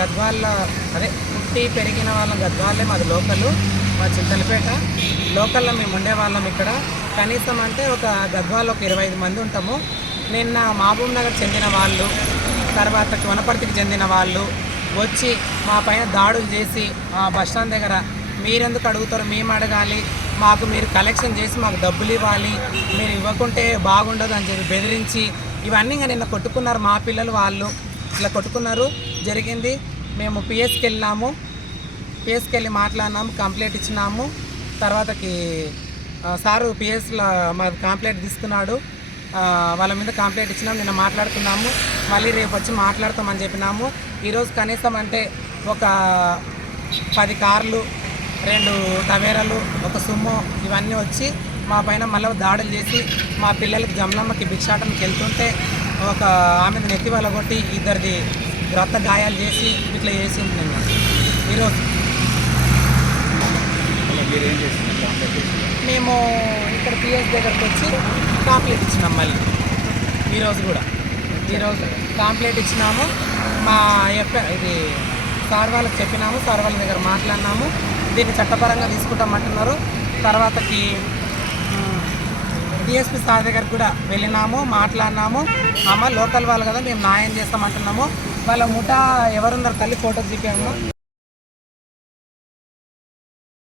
గద్వాల అదే పుట్టి పెరిగిన వాళ్ళం గద్వాలే, మాది లోకల్, మా చింతలపేట లోకల్లో మేము ఉండేవాళ్ళం. ఇక్కడ కనీసం అంటే ఒక గద్వాల్లో ఒక 25 మంది ఉంటాము. నిన్న మహబూబ్ నగర్ చెందిన వాళ్ళు, తర్వాత వనపర్తికి చెందిన వాళ్ళు వచ్చి మా పైన దాడులు చేసి బస్టాండ్ దగ్గర మీరెందుకు అడుగుతారు, మేము అడగాలి, మాకు మీరు కలెక్షన్ చేసి మాకు డబ్బులు ఇవ్వాలి, మీరు ఇవ్వకుంటే బాగుండదు అని చెప్పి బెదిరించి ఇవన్నీ ఇంకా నిన్న కొట్టుకున్నారు. మా పిల్లలు వాళ్ళు ఇట్లా కొట్టుకున్నారు, జరిగింది. మేము పిఎస్కి వెళ్ళినాము, పిఎస్కి వెళ్ళి మాట్లాడినాము, కంప్లైంట్ ఇచ్చినాము. తర్వాతకి సారు పిఎస్లో మాకు కంప్లైంట్ తీసుకున్నాడు, వాళ్ళ మీద కంప్లైంట్ ఇచ్చినాము. నిన్న మాట్లాడుకున్నాము, మళ్ళీ రేపు వచ్చి మాట్లాడతామని చెప్పినాము. ఈరోజు కనీసం అంటే ఒక 10 కార్లు, 2 టవేరాలు, ఒక సుమ్మో ఇవన్నీ వచ్చి మా పైన మళ్ళీ దాడులు చేసి మా పిల్లలకి జమలమ్మకి భిక్షాటనకి వెళ్తుంటే ఒక ఆమె నెత్తి వల్ల కొట్టి ఇద్దరిది రక్త గాయాలు చేసి ఇట్లా చేసింది నిన్న. ఈరోజు మేము ఇక్కడ పిఎస్ దగ్గరకు వచ్చి కంప్లైంట్ ఇచ్చినాం. మళ్ళీ ఈరోజు కూడా కంప్లైంట్ ఇచ్చినాము. మా ఇది సార్ వాళ్ళకి చెప్పినాము, సార్ వాళ్ళ దగ్గర మాట్లాడినాము. దీన్ని చట్టపరంగా తీసుకుంటామంటున్నారు. తర్వాతకి డిఎస్పీ సార్ దగ్గరకు కూడా వెళ్ళినాము, మాట్లాడినాము. అమ్మ లోకల్ వాళ్ళు కదా, మేము న్యాయం చేస్తామంటున్నాము. వాళ్ళ ముఠా ఎవరున్నారు తల్లి ఫోటోకి చూపాము.